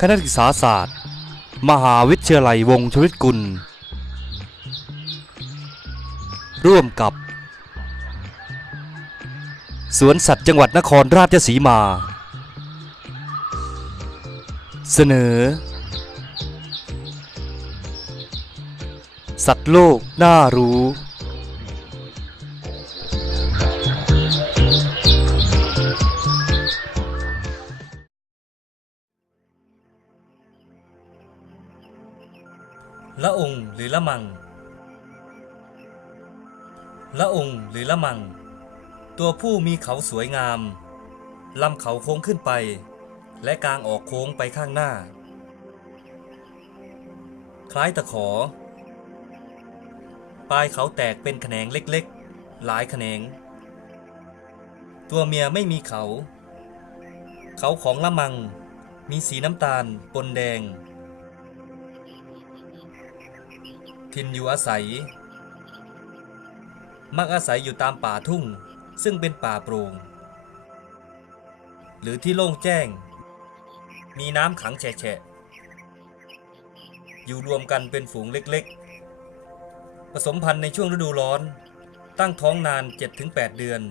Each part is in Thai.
คณะศึกษาศาสตร์ มหาวิทยาลัยวงชวิตกุล ร่วมกับ สวนสัตว์จังหวัดนครราชสีมา เสนอ สัตว์โลกน่ารู้ ละองค์หรือละมัง ละองค์หรือละมัง ตัวผู้มีเขาสวยงาม ลำเขาโค้งขึ้นไป และกลางออกโค้งไปข้างหน้า คล้ายตะขอ ปลายเขาแตกเป็นแขนงเล็กๆ หลายแขนง ตัวเมียไม่มีเขา เขาของละมังมีสีน้ำตาลปนแดง ถิ่นอยู่อาศัย มักอาศัยอยู่ตามป่าทุ่ง ซึ่งเป็นป่าโปร่ง หรือที่โล่งแจ้ง มีน้ำขังแฉะอยู่รวมกันเป็นฝูงเล็กๆ ผสมพันธุ์ในช่วงฤดูร้อน ตั้งท้องนาน 7-8 เดือน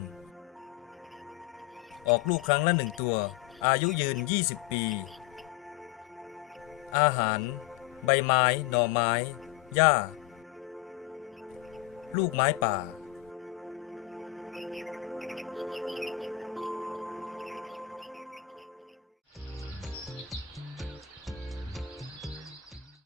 ออกลูกครั้งละหนึ่งตัว อายุยืน 20 ปี อาหาร ใบไม้ หน่อไม้ หญ้า ลูกไม้ป่า